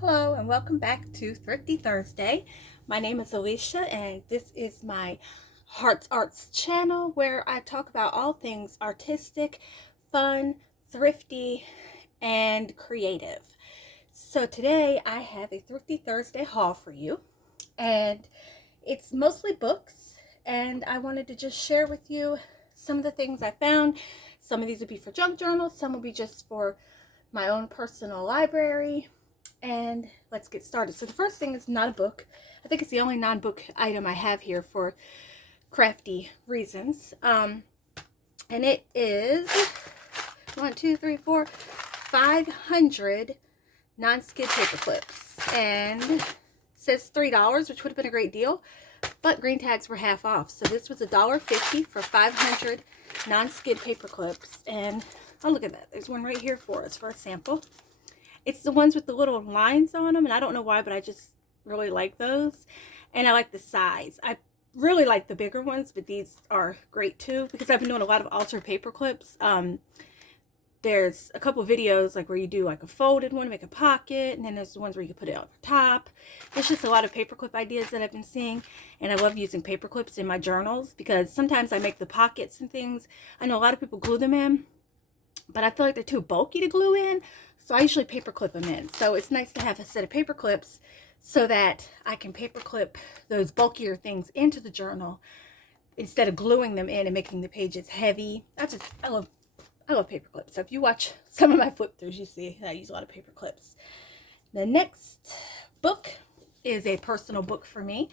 Hello and welcome back to Thrifty Thursday. My name is Alicia and this is my Hearts Arts channel where I talk about all things artistic, fun, thrifty, and creative. So today I have a Thrifty Thursday haul for you, and it's mostly books, and I wanted to just share with you some of the things I found. Some of these would be for junk journals, some will be just for my own personal library. And let's get started. So the first thing is not a book. I think it's the only non-book item I have here for crafty reasons. And it is 500 non-skid paper clips, and it says $3, which would have been a great deal, but green tags were half off. So this was $1.50 for 500 non-skid paper clips. And oh, look at that. There's one right here for us for a sample. It's the ones with the little lines on them, and I don't know why, but I just really like those. And I like the size. I really like the bigger ones, but these are great too, because I've been doing a lot of altered paper clips. There's a couple videos like where you do like a folded one to make a pocket, and then there's the ones where you can put it on the top. There's just a lot of paperclip ideas that I've been seeing, and I love using paper clips in my journals because sometimes I make the pockets and things. I know a lot of people glue them in, but I feel like they're too bulky to glue in, so I usually paper clip them in. So it's nice to have a set of paper clips so that I can paper clip those bulkier things into the journal instead of gluing them in and making the pages heavy. I love paper clips. So if you watch some of my flip throughs, you see I use a lot of paper clips. The next book is a personal book for me.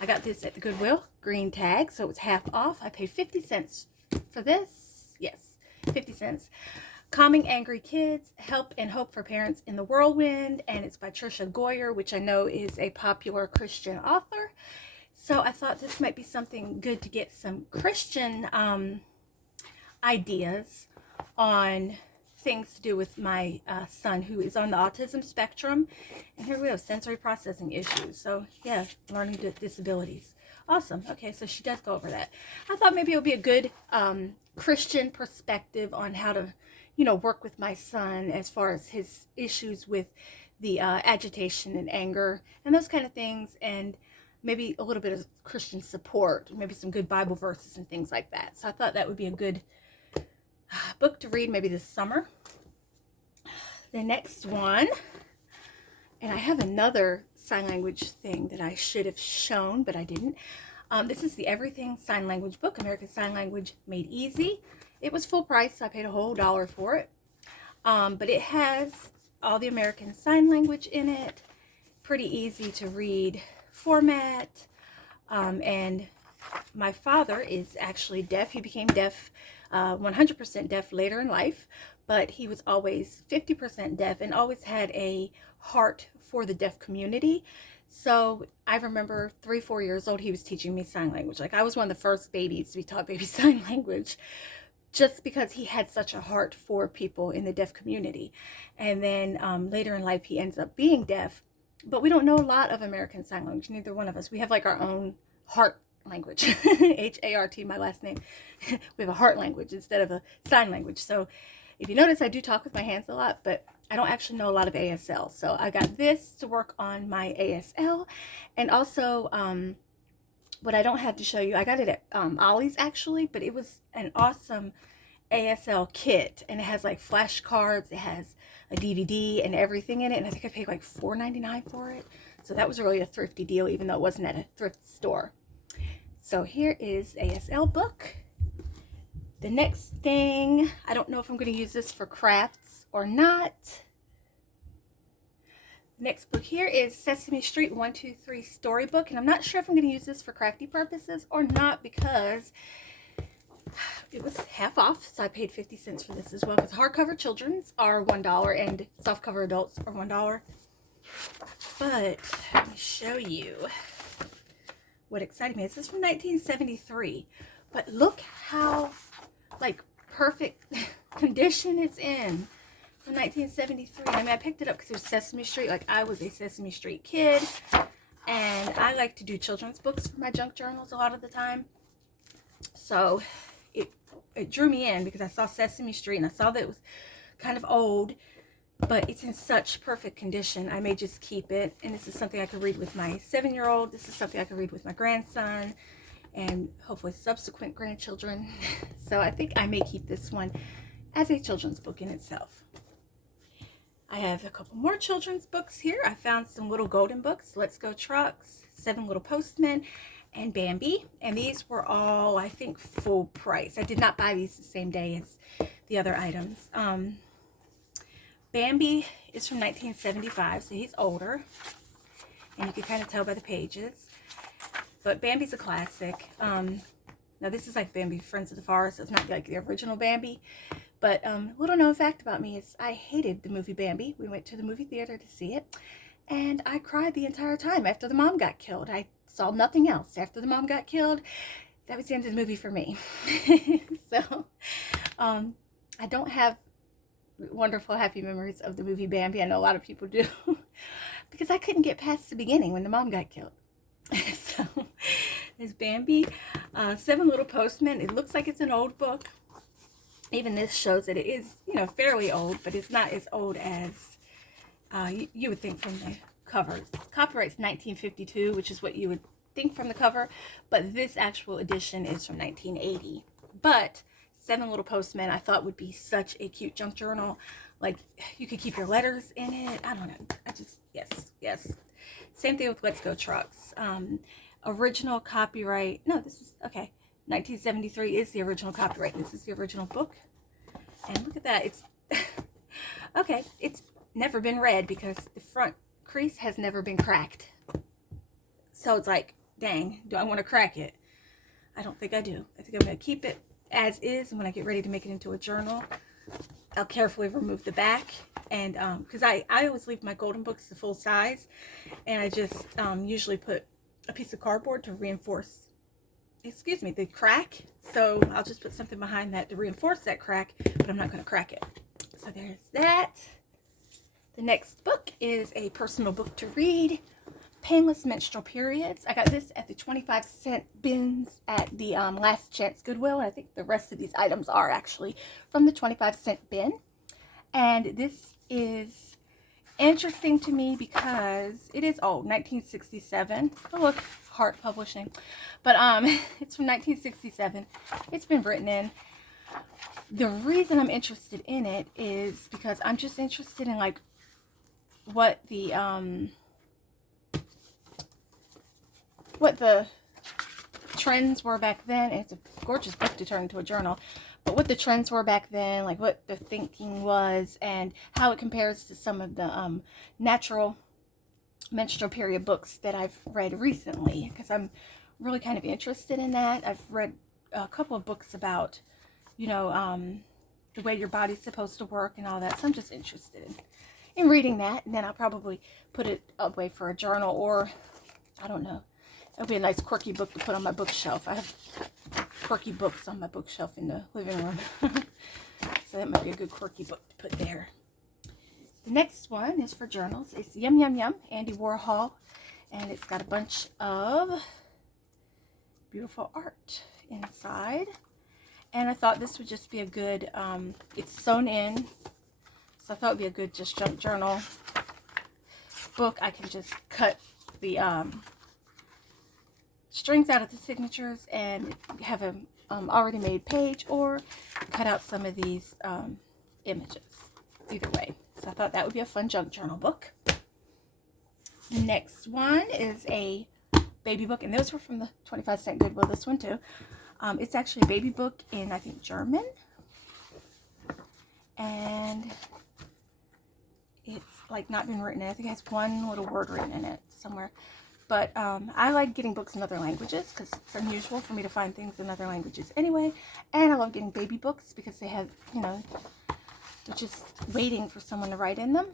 I got this at the Goodwill, green tag, so it was half off. I paid 50 cents for this. Yes, 50 cents. Calming Angry Kids, Help and Hope for Parents in the Whirlwind, and it's by Trisha Goyer, which I know is a popular Christian author. So I thought this might be something good to get some Christian ideas on things to do with my son, who is on the autism spectrum, and here we have sensory processing issues. So yeah, learning disabilities. Awesome. Okay, so she does go over that. I thought maybe it would be a good Christian perspective on how to, work with my son as far as his issues with the agitation and anger and those kind of things, and maybe a little bit of Christian support, maybe some good Bible verses and things like that. So I thought that would be a good book to read maybe this summer. The next one, and I have another sign language thing that I should have shown, but I didn't. This is the Everything Sign Language book, American Sign Language Made Easy. It was full price, so I paid a whole $1 for it. But it has all the American Sign Language in it. Pretty easy to read format. And my father is actually deaf. He became deaf, 100% deaf later in life, but he was always 50% deaf and always had a heart for the deaf community. So I remember 3-4 years old, he was teaching me sign language. Like, I was one of the first babies to be taught baby sign language, just because he had such a heart for people in the deaf community. And then later in life, he ends up being deaf, but we don't know a lot of American Sign Language, neither one of us. We have like our own heart language, H-A-R-T, my last name. We have a heart language instead of a sign language. So if you notice, I do talk with my hands a lot, but I don't actually know a lot of ASL. So I got this to work on my ASL. And also, what I don't have to show you, I got it at Ollie's actually, but it was an awesome ASL kit, and it has like flashcards, it has a DVD and everything in it, and I think I paid like $4.99 for it. So that was really a thrifty deal, even though it wasn't at a thrift store. So here is ASL book. The next thing, I don't know if I'm going to use this for crafts or not. Next book here is Sesame Street 1, 2, 3 Storybook, and I'm not sure if I'm going to use this for crafty purposes or not, because it was half off, so I paid 50 cents for this as well, because hardcover children's are $1 and softcover adults are $1. But let me show you what excited me. This is from 1973, but look how like perfect condition it's in. From 1973. I mean, I picked it up because it was Sesame Street. Like, I was a Sesame Street kid, and I like to do children's books for my junk journals a lot of the time. So it drew me in because I saw Sesame Street, and I saw that it was kind of old, but it's in such perfect condition. I may just keep it, and this is something I could read with my 7-year-old. This is something I could read with my grandson and hopefully subsequent grandchildren. So I think I may keep this one as a children's book in itself. I have a couple more children's books here. I found some little golden books, Let's Go Trucks, 7 Little Postmen, and Bambi. And these were all, I think, full price. I did not buy these the same day as the other items. Bambi is from 1975, so he's older. And you can kind of tell by the pages. But Bambi's a classic. Now this is like Bambi Friends of the Forest, so it's not like the original Bambi. But little known fact about me is I hated the movie Bambi. We went to the movie theater to see it, and I cried the entire time after the mom got killed. I saw nothing else. After the mom got killed, that was the end of the movie for me. So I don't have wonderful, happy memories of the movie Bambi. I know a lot of people do, because I couldn't get past the beginning when the mom got killed. So there's Bambi. 7 Little Postmen. It looks like it's an old book. Even this shows that it is, you know, fairly old, but it's not as old as you would think from the cover. Copyright's 1952, which is what you would think from the cover, but this actual edition is from 1980. But 7 Little Postmen I thought would be such a cute junk journal. Like, you could keep your letters in it. I don't know. I just, yes. Same thing with Let's Go Trucks. Original copyright. No, this is, okay. 1973 is the original copyright. This is the original book. And look at that. It's, okay, it's never been read because the front crease has never been cracked. So it's like, dang, do I want to crack it? I don't think I do. I think I'm going to keep it as is. And when I get ready to make it into a journal, I'll carefully remove the back. And because I always leave my golden books the full size. And I just usually put a piece of cardboard to reinforce, excuse me, the crack. So I'll just put something behind that to reinforce that crack, but I'm not going to crack it. So there's that. The next book is a personal book to read, Painless Menstrual Periods. I got this at the 25-cent bins at the Last Chance Goodwill. And I think the rest of these items are actually from the 25-cent bin. And this is interesting to me because it is old, 1967. Oh, look, Heart Publishing. But it's from 1967. It's been written in. The reason I'm interested in it is because I'm just interested in like what the trends were back then. It's a gorgeous book to turn into a journal. But what the trends were back then, like what the thinking was, and how it compares to some of the natural menstrual period books that I've read recently, because I'm really kind of interested in that. I've read a couple of books about, you know, the way your body's supposed to work and all that. So I'm just interested in reading that, and then I'll probably put it away for a journal, or I don't know. It'll be a nice quirky book to put on my bookshelf. I have quirky books on my bookshelf in the living room. So that might be a good quirky book to put there. The next one is for journals. It's Yum Yum Yum, Andy Warhol. And it's got a bunch of beautiful art inside. And I thought this would just be a good, it's sewn in. So I thought it would be a good just junk journal book. I can just cut the strings out of the signatures and have a already made page, or cut out some of these images. Either way. So I thought that would be a fun junk journal book. The next one is a baby book, and those were from the 25-cent Goodwill. This one too. It's actually a baby book in, I think, German. And it's like not been written in. I think it has one little word written in it somewhere. But I like getting books in other languages because it's unusual for me to find things in other languages anyway. And I love getting baby books because they have, you know, they're just waiting for someone to write in them.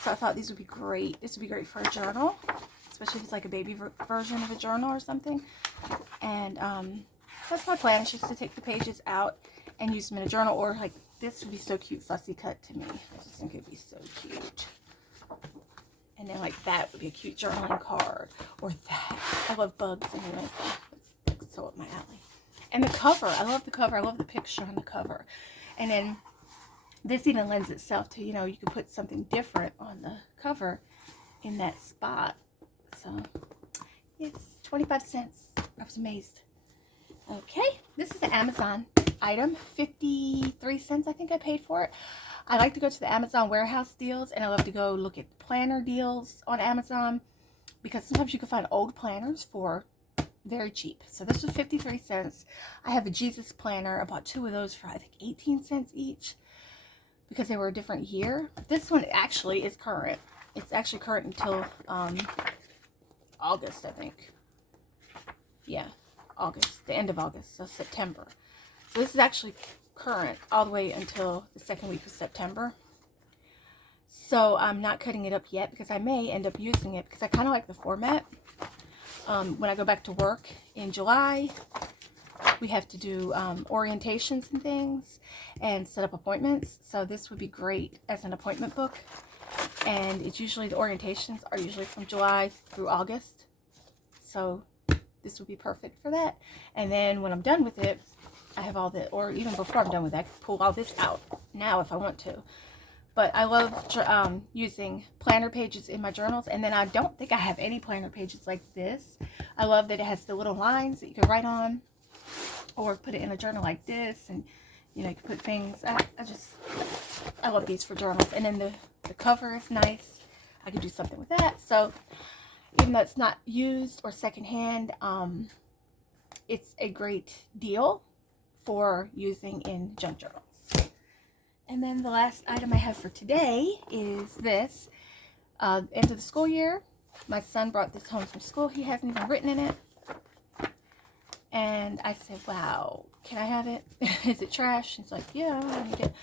So I thought these would be great. This would be great for a journal, especially if it's like a baby version of a journal or something. And that's my plan, is just to take the pages out and use them in a journal. Or like this would be so cute, fussy cut to me. I just think it'd be so cute. And then like that would be a cute journaling card. Or that. I love bugs anyway, so that's so up my alley. And the cover. I love the cover. I love the picture on the cover. And then This even lends itself to, you know, you can put something different on the cover in that spot. So it's 25 cents. I was amazed. Okay, this is an Amazon item, 53 cents I think I paid for it. I like to go to the Amazon warehouse deals, and I love to go look at planner deals on Amazon, because sometimes you can find old planners for very cheap. So this was 53 cents. I have a Jesus planner. I bought 2 of those for I think 18 cents each, because they were a different year. This one actually is current. It's actually current until August, I think. Yeah, August, the end of August, so September. So this is actually current all the way until the second week of September. So I'm not cutting it up yet, because I may end up using it, because I kind of like the format. When I go back to work in July, we have to do orientations and things and set up appointments. So this would be great as an appointment book. And it's usually, the orientations are usually from July through August. So this would be perfect for that. And then when I'm done with it, I have all the, or even before I'm done with it, I can pull all this out now if I want to. But I love using planner pages in my journals. And then I don't think I have any planner pages like this. I love that it has the little lines that you can write on, or put it in a journal like this. And, you know, you can put things. I love these for journals. And then the cover is nice. I could do something with that. So even though it's not used or secondhand, it's a great deal for using in junk journals. And then the last item I have for today is this. End of the school year. My son brought this home from school. He hasn't even written in it. And I said, wow, can I have it? Is it trash? He's like, yeah, I need it.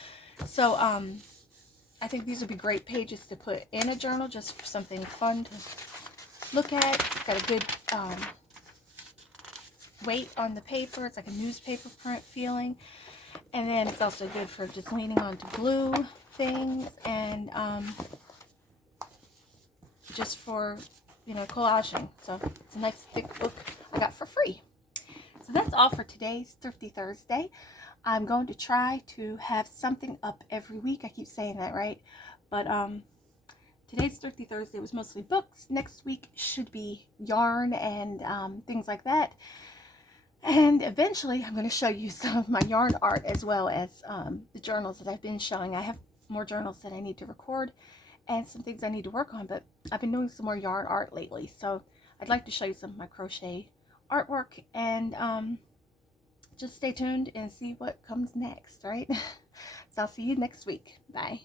So I think these would be great pages to put in a journal, just for something fun to look at. It's got a good weight on the paper. It's like a newspaper print feeling. And then it's also good for just leaning onto glue things, and just for, you know, collaging. So it's a nice thick book I got for free. So that's all for today's Thrifty Thursday. I'm going to try to have something up every week. I keep saying that, right? But today's Thrifty Thursday was mostly books. Next week should be yarn and things like that. And eventually I'm going to show you some of my yarn art, as well as the journals that I've been showing. I have more journals that I need to record and some things I need to work on, but I've been doing some more yarn art lately. So I'd like to show you some of my crochet artwork, and just stay tuned and see what comes next, right? So I'll see you next week. Bye.